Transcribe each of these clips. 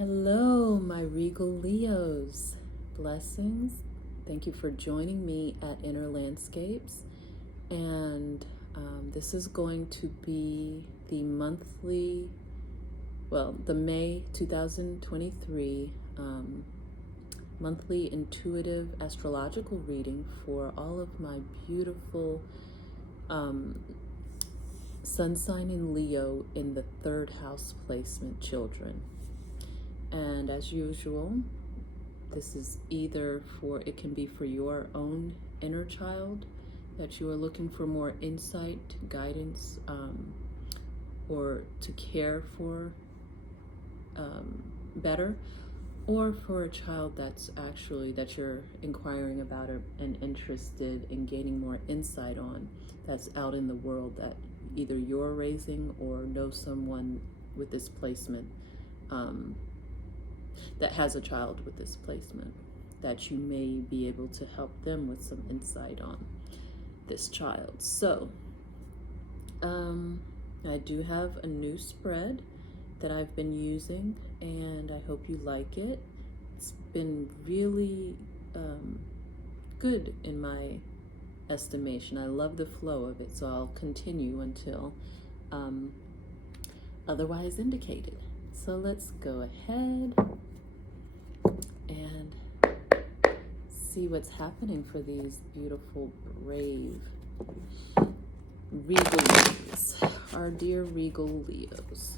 Hello, my regal Leos. Blessings. Thank you for joining me at Inner Landscapes. And this is going to be the the May 2023 monthly intuitive astrological reading for all of my beautiful sun sign in Leo in the third house placement children. And as usual, this is it can be for your own inner child that you are looking for more insight, guidance, or to care for better, or for a child that you're inquiring about and interested in gaining more insight on, that's out in the world that either you're raising or know someone with this placement that has a child with this placement, that you may be able to help them with some insight on this child. So I do have a new spread that I've been using, and I hope you like it. It's been really good in my estimation. I love the flow of it, so I'll continue until otherwise indicated. So let's go ahead and see what's happening for these beautiful, brave regal Leos, our dear regal Leos.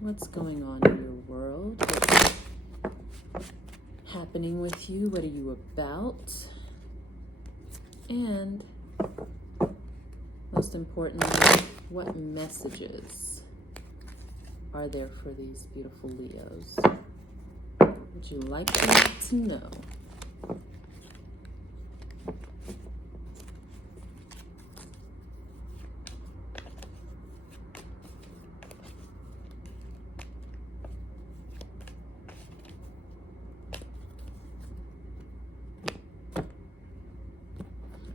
What's going on in your world? What's happening with you? What are you about? And most importantly, what messages are there for these beautiful Leos? Would you like to know?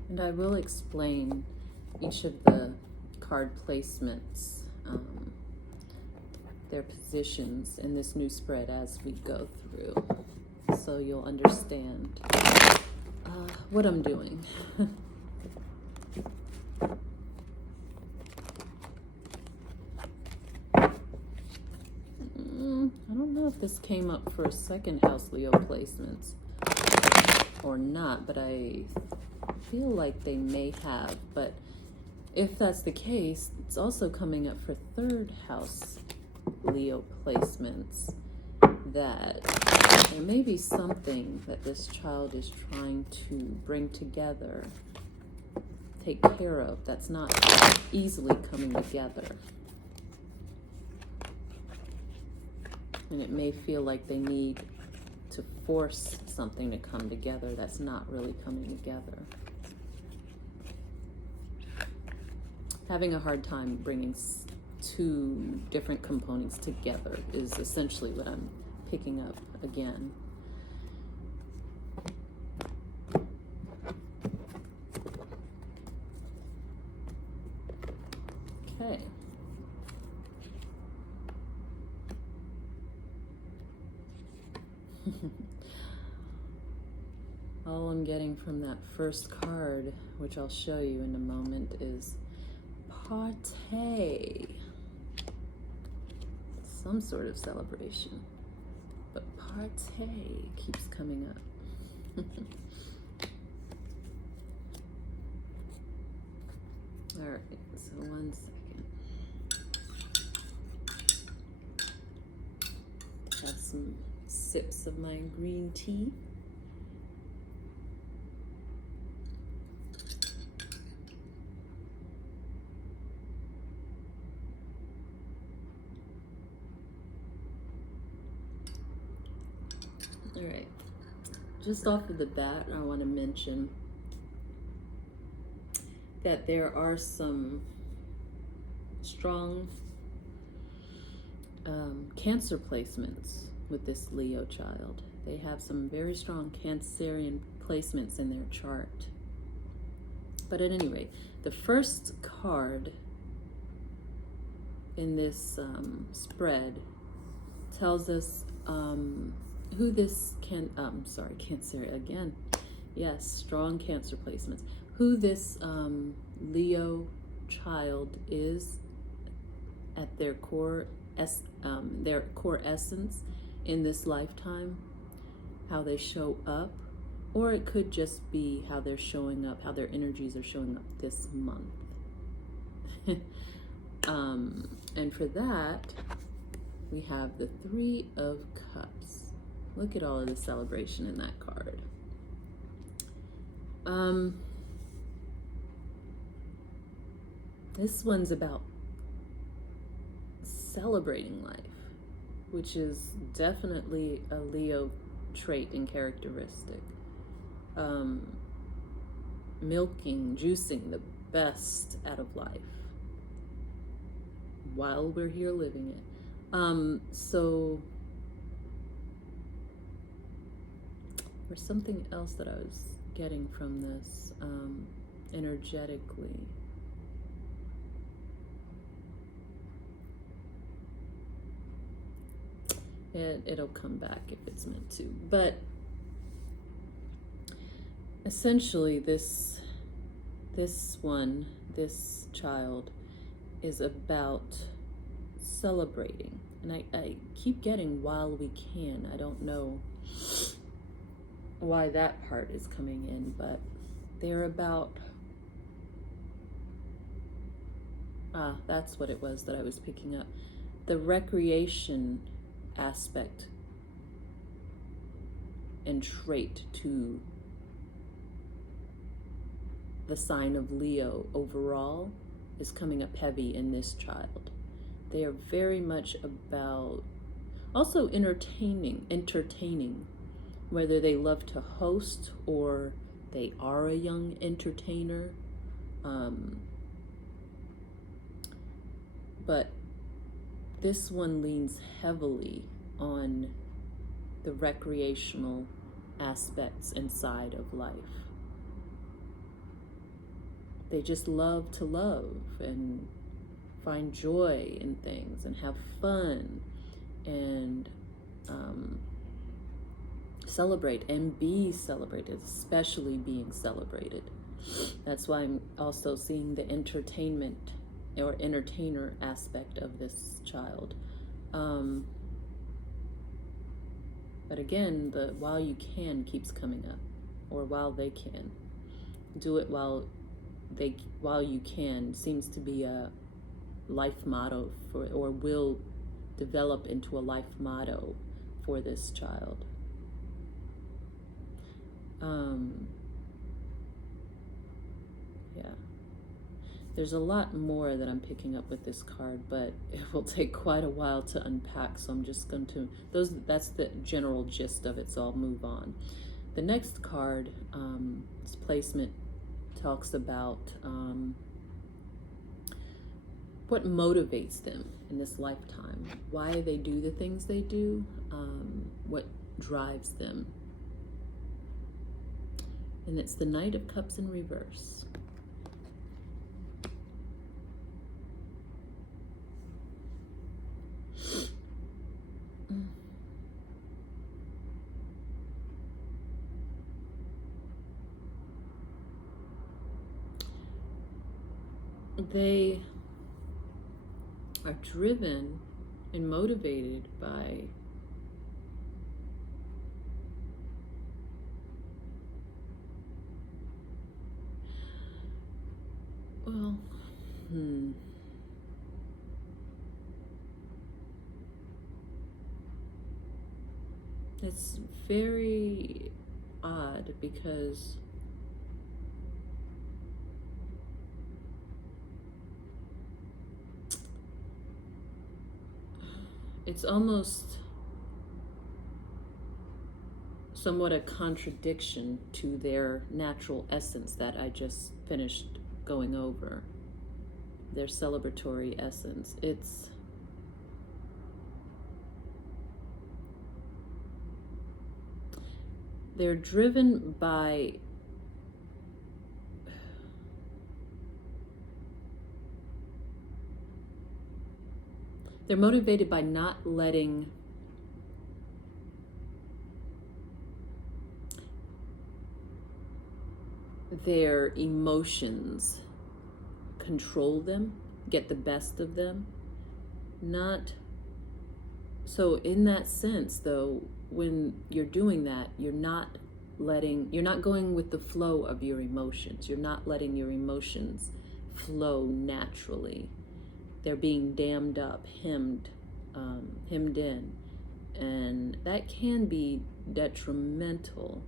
And I will explain each of the card placements, their positions in this new spread as we go through, so you'll understand what I'm doing. I don't know if this came up for second house Leo placements or not, but I feel like they may have. But if that's the case, it's also coming up for third house Leo placements, that there may be something that this child is trying to bring together, take care of, that's not easily coming together. And it may feel like they need to force something to come together that's not really coming together. Having a hard time bringing two different components together is essentially what I'm picking up again. Okay. All I'm getting from that first card, which I'll show you in a moment, is party. Some sort of celebration, but party keeps coming up. All right, so 1 second. Have some sips of my green tea. All right, just off of the bat, I want to mention that there are some strong Cancer placements with this Leo child. They have some very strong Cancerian placements in their chart. But at any rate, the first card in this spread tells us who this Cancer again. Yes, strong Cancer placements. Who this Leo child is at their core essence in this lifetime, how they show up, or it could just be how they're showing up, how their energies are showing up this month. And for that, we have the Three of Cups. Look at all of the celebration in that card. This one's about celebrating life, which is definitely a Leo trait and characteristic. Milking, juicing the best out of life while we're here living it. So there's something else that I was getting from this energetically. It'll come back if it's meant to. But essentially this child is about celebrating. And I keep getting while we can. I don't know why that part is coming in, but they're about, that's what it was that I was picking up. The recreation aspect and trait to the sign of Leo overall is coming up heavy in this child. They are very much about also entertaining, whether they love to host or they are a young entertainer. But this one leans heavily on the recreational aspects and side of life. They just love to love and find joy in things and have fun and celebrate and be celebrated, especially being celebrated. That's why I'm also seeing the entertainment or entertainer aspect of this child. But again, the while you can keeps coming up, or while they can. Do it while you can seems to be a life motto for, or will develop into a life motto for this child. Yeah. There's a lot more that I'm picking up with this card, but it will take quite a while to unpack, so I'm just going to, that's the general gist of it, so I'll move on. The next card, this placement talks about what motivates them in this lifetime, why they do the things they do, what drives them. And it's the Knight of Cups in reverse. They are driven and motivated by it's very odd because it's almost somewhat a contradiction to their natural essence that I just finished going over, their celebratory essence. They're driven by they're motivated by not letting their emotions control them, get the best of them. Not so in that sense though, when you're doing that, you're not going with the flow of your emotions. You're not letting your emotions flow naturally. They're being dammed up, hemmed in, and that can be detrimental.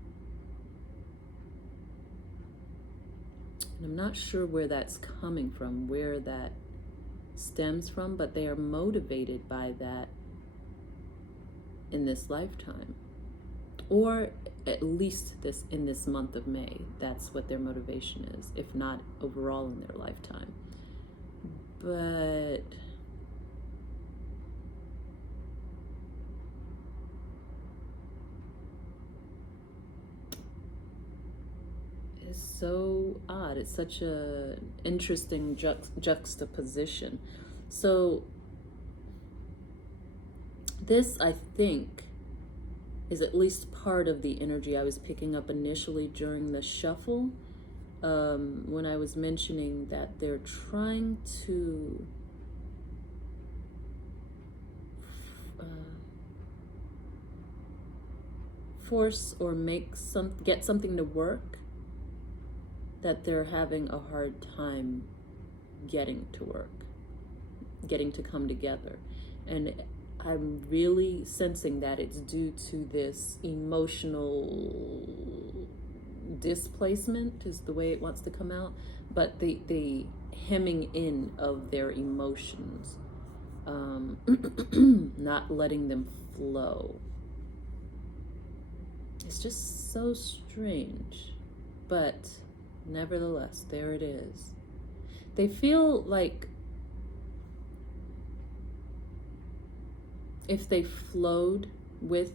And I'm not sure where that's coming from, where that stems from, but they are motivated by that in this lifetime, or at least in this month of May. That's what their motivation is, if not overall in their lifetime. But it's so odd. It's such a interesting juxtaposition. So this, I think, is at least part of the energy I was picking up initially during the shuffle, when I was mentioning that they're trying to force or get something to work that they're having a hard time getting to work, getting to come together. And I'm really sensing that it's due to this emotional displacement, is the way it wants to come out, but the hemming in of their emotions, not letting them flow. It's just so strange, but nevertheless, there it is. They feel like if they flowed with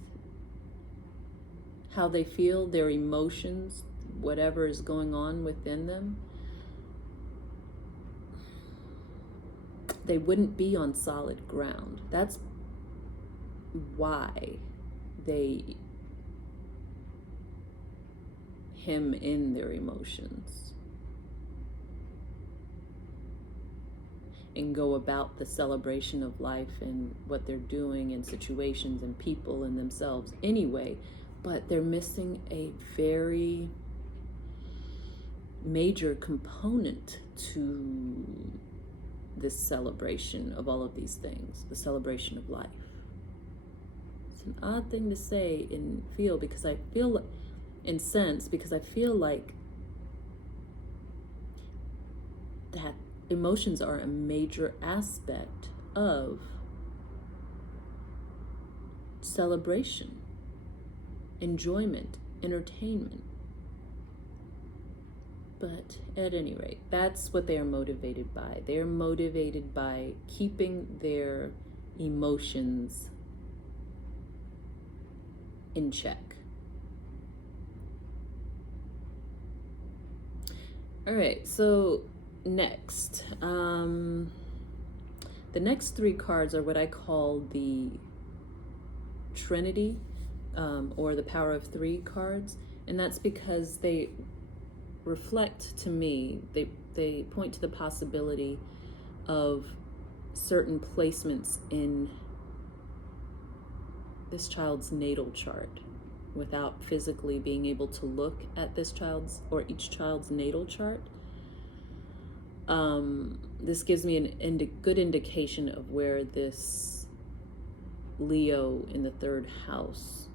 how they feel, their emotions, whatever is going on within them, they wouldn't be on solid ground. That's why they hem in their emotions and go about the celebration of life and what they're doing and situations and people and themselves anyway, but they're missing a very major component to this celebration of all of these things, the celebration of life. It's an odd thing to say and feel, because I feel in sense, because I feel like that emotions are a major aspect of celebration, enjoyment, entertainment. But at any rate, that's what they are motivated by. They are motivated by keeping their emotions in check. All right, so next, the next three cards are what I call the Trinity, or the Power of Three cards, and that's because they reflect to me, they point to the possibility of certain placements in this child's natal chart without physically being able to look at this child's or each child's natal chart. This gives me a good indication of where this Leo in the third house,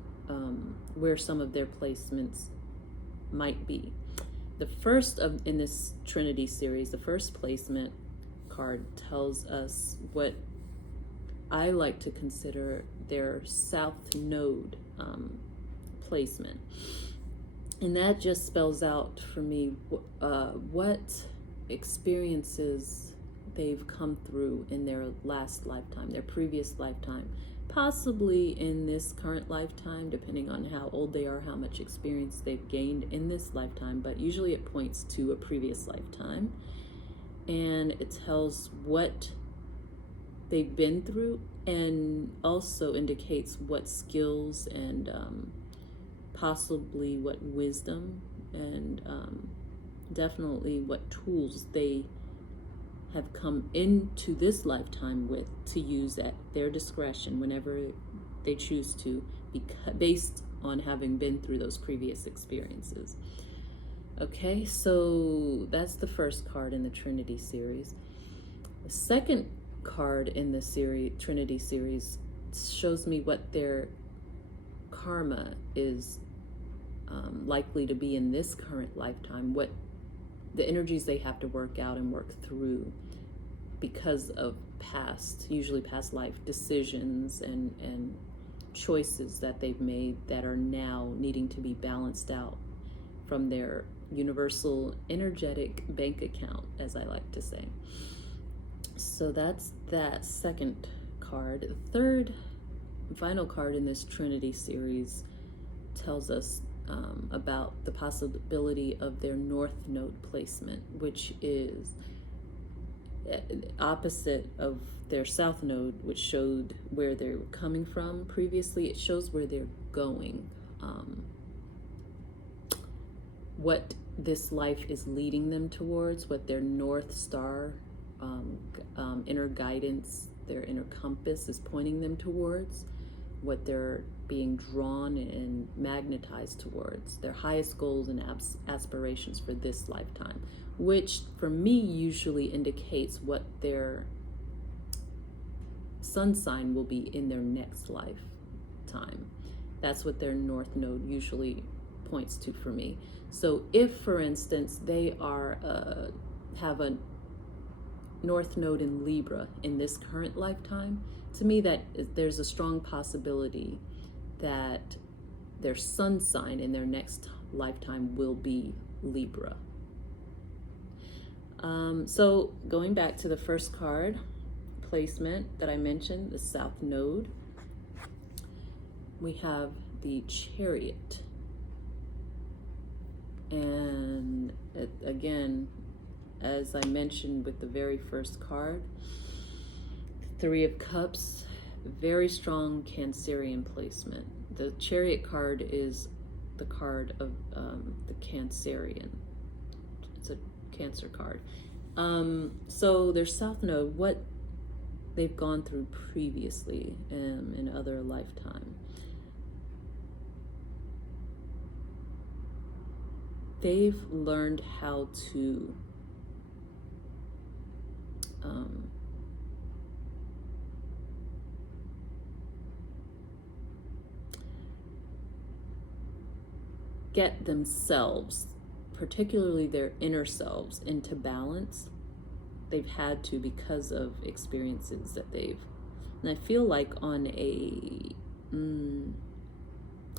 where some of their placements might be. The first in this Trinity series, the first placement card tells us what I like to consider their South Node placement. And that just spells out for me what experiences they've come through in their last lifetime, their previous lifetime, possibly in this current lifetime, depending on how old they are, how much experience they've gained in this lifetime, but usually it points to a previous lifetime, and it tells what they've been through, and also indicates what skills and possibly what wisdom and definitely what tools they have come into this lifetime with to use at their discretion whenever they choose to, based on having been through those previous experiences. Okay, so that's the first card in the Trinity series. The second card in the Trinity series shows me what their karma is likely to be in this current lifetime, what the energies they have to work out and work through because of usually past life decisions and choices that they've made that are now needing to be balanced out from their universal energetic bank account, as I like to say. So that's that second card. The third and final card in this Trinity series tells us about the possibility of their North Node placement, which is opposite of their South Node, which showed where they're coming from previously. It shows where they're going, what this life is leading them towards, what their North Star, inner guidance, their inner compass is pointing them towards, what they're being drawn and magnetized towards, their highest goals and aspirations for this lifetime, which for me usually indicates what their sun sign will be in their next lifetime. That's what their North Node usually points to for me. So if, for instance, they are have a North Node in Libra in this current lifetime, to me there's a strong possibility that their sun sign in their next lifetime will be Libra. So going back to the first card placement that I mentioned, the South Node, we have the Chariot. And again, as I mentioned with the very first card, Three of Cups, very strong Cancerian placement. The Chariot card is the card of the Cancerian. It's a Cancer card. So their South Node, what they've gone through previously in other lifetime. They've learned how to get themselves, particularly their inner selves, into balance. They've had to because of experiences that and I feel like on I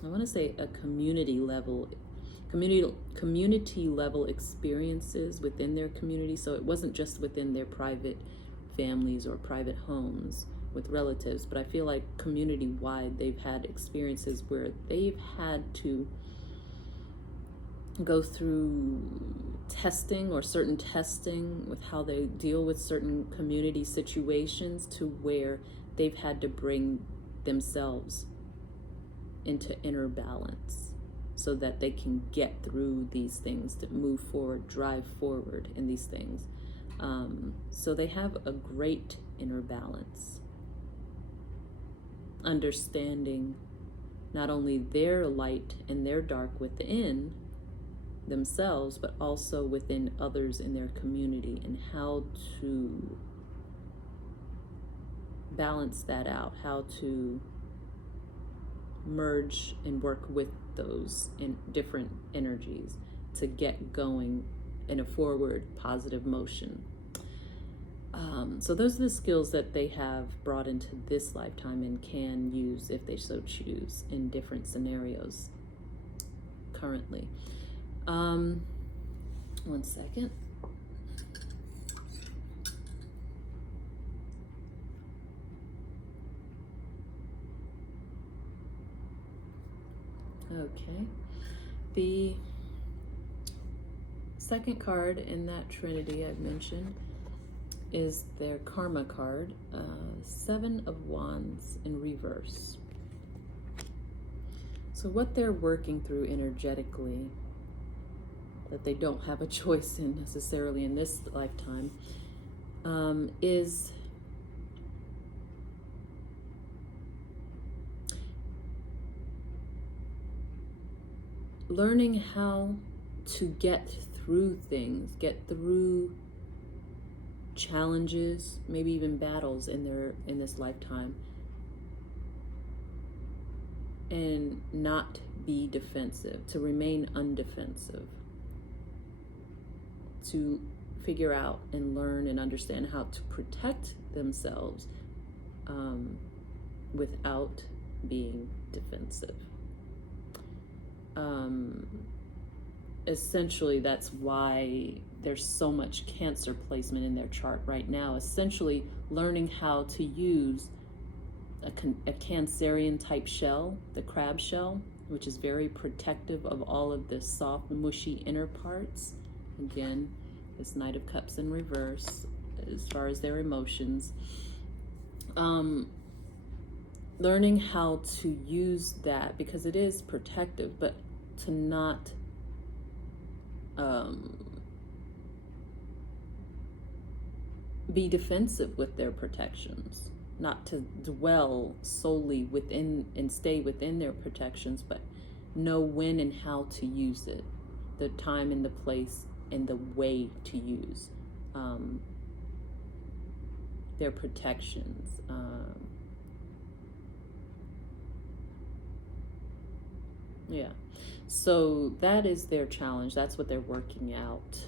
want to say a community level experiences within their community. So it wasn't just within their private families or private homes with relatives, but I feel like community-wide they've had experiences where they've had to go through testing or certain testing with how they deal with certain community situations, to where they've had to bring themselves into inner balance so that they can get through these things, to move forward, drive forward in these things. So they have a great inner balance, understanding not only their light and their dark within themselves, but also within others in their community, and how to balance that out, how to merge and work with those in different energies to get going in a forward positive motion. So those are the skills that they have brought into this lifetime and can use, if they so choose, in different scenarios currently. 1 second. Okay. The second card in that Trinity I've mentioned is their Karma card, Seven of Wands in reverse. So what they're working through energetically, that they don't have a choice in necessarily in this lifetime, is learning how to get through things, get through challenges, maybe even battles in this lifetime, and not be defensive, to remain undefensive, to figure out and learn and understand how to protect themselves without being defensive. Essentially, that's why there's so much Cancer placement in their chart right now. Essentially, learning how to use a Cancerian type shell, the crab shell, which is very protective of all of the soft, mushy inner parts. Again, this Knight of Cups in reverse, as far as their emotions. Learning how to use that, because it is protective, but to not be defensive with their protections, not to dwell solely within and stay within their protections, but know when and how to use it, the time and the place and the way to use their protections. Yeah, so that is their challenge. That's what they're working out,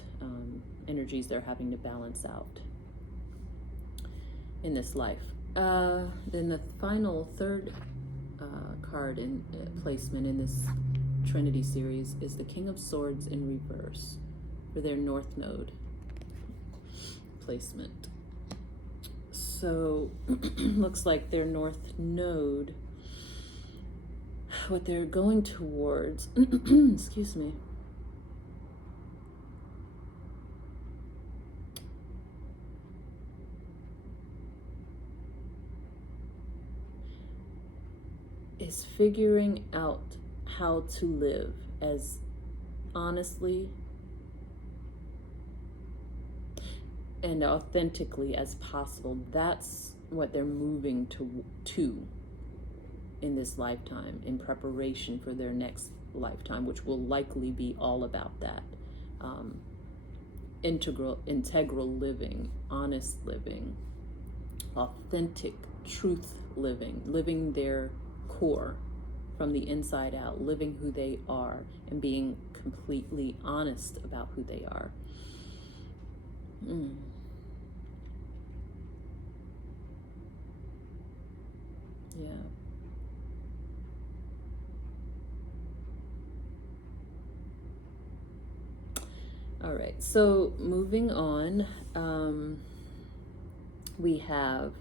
energies they're having to balance out in this life. Then the final third card in placement in this Trinity series is the King of Swords in reverse for their North Node placement. So looks like their North Node, what they're going towards, excuse me, is figuring out how to live as honestly and authentically as possible. That's what they're moving to in this lifetime, in preparation for their next lifetime, which will likely be all about that. Integral living, honest living, authentic, truth living, living their core from the inside out, living who they are and being completely honest about who they are. Yeah. All right, so moving on, we have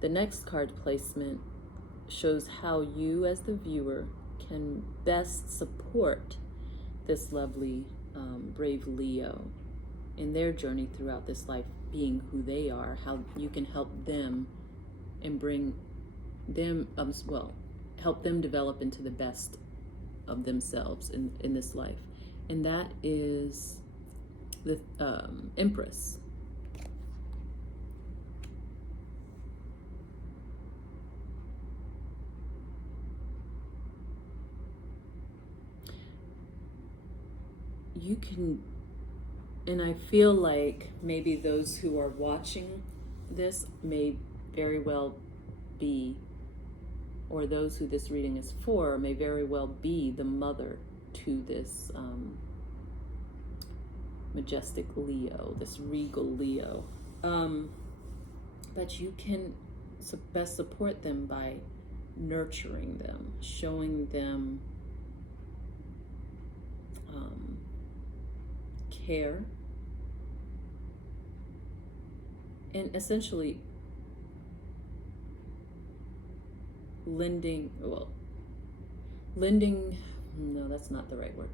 the next card placement shows how you as the viewer can best support this lovely, brave Leo in their journey throughout this life, being who they are, how you can help them and bring them, help them develop into the best of themselves in this life. And that is the Empress. You can, and I feel like maybe those who are watching this may very well be, or those who this reading is for, may very well be the mother to this majestic Leo, this regal Leo. But you can best support them by nurturing them, showing them care, and essentially lending, no, that's not the right word.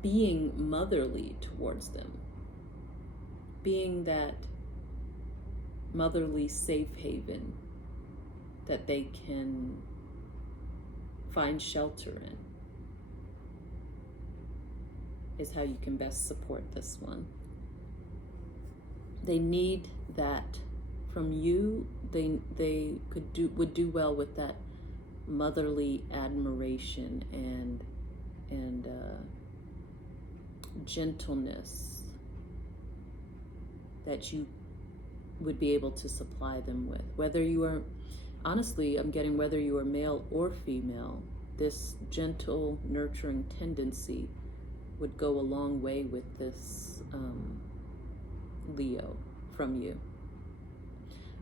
Being motherly towards them, being that motherly safe haven that they can find shelter in. is how you can best support this one. They need that from you. They would do well with that motherly admiration and gentleness that you would be able to supply them with. Whether you are, honestly, I'm getting whether you are male or female, this gentle, nurturing tendency would go a long way with this Leo from you.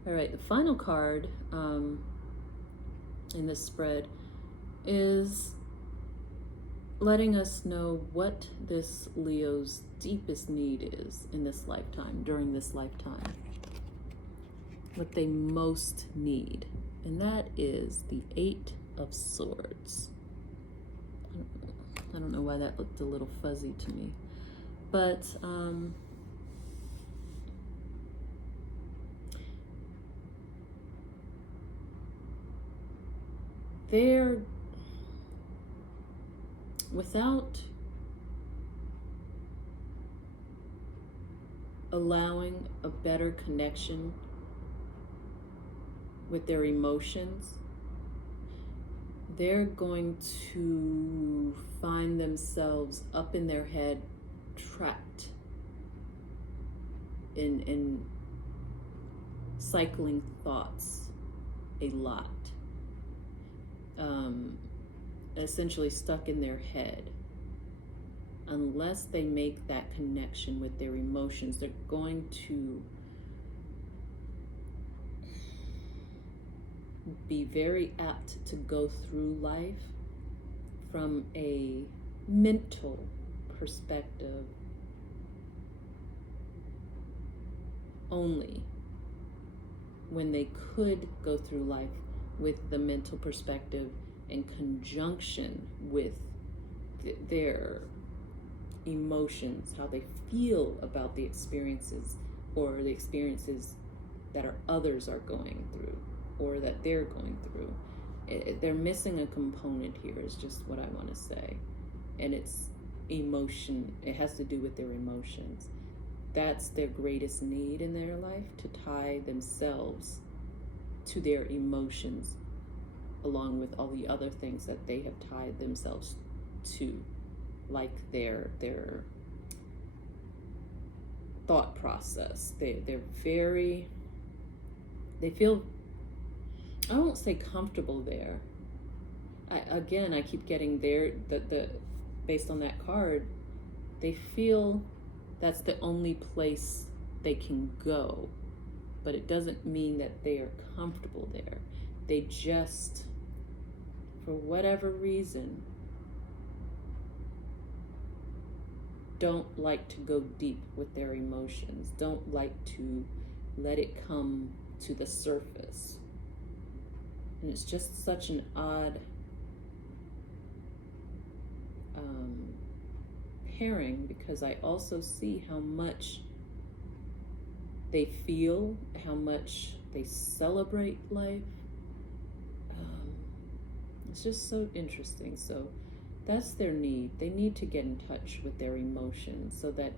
All right, the final card in this spread is letting us know what this Leo's deepest need is in this lifetime, during this lifetime. What they most need. And that is the 8 of Swords. I don't know why that looked a little fuzzy to me. But they're, without allowing a better connection with their emotions, they're going to find themselves up in their head, trapped in cycling thoughts a lot. Essentially stuck in their head. Unless they make that connection with their emotions, they're going to be very apt to go through life from a mental perspective only, when they could go through life with the mental perspective in conjunction with their emotions, how they feel about the experiences, or the experiences that others are going through, or that they're going through. They're missing a component here, is just what I want to say. And it's emotion. It has to do with their emotions. That's their greatest need in their life, to tie themselves to their emotions, along with all the other things that they have tied themselves to, like their thought process. They feel, I won't say comfortable there. I keep getting there, the based on that card, they feel that's the only place they can go, but it doesn't mean that they are comfortable there. They just, for whatever reason, don't like to go deep with their emotions, don't like to let it come to the surface. And it's just such an odd pairing, because I also see how much they feel, how much they celebrate life. It's just so interesting. So that's their need. They need to get in touch with their emotions so that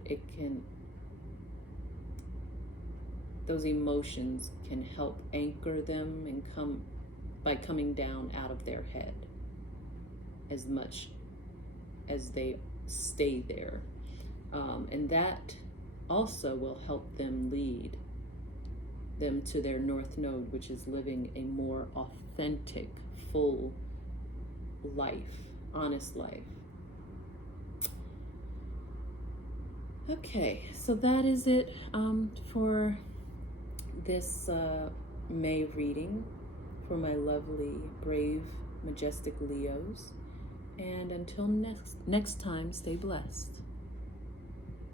those emotions can help anchor them and coming down out of their head as much as they stay there. And that also will help them lead them to their North Node, which is living a more authentic, full life, honest life. Okay, so that is it for this May reading for my lovely, brave, majestic Leos. And until next time, stay blessed.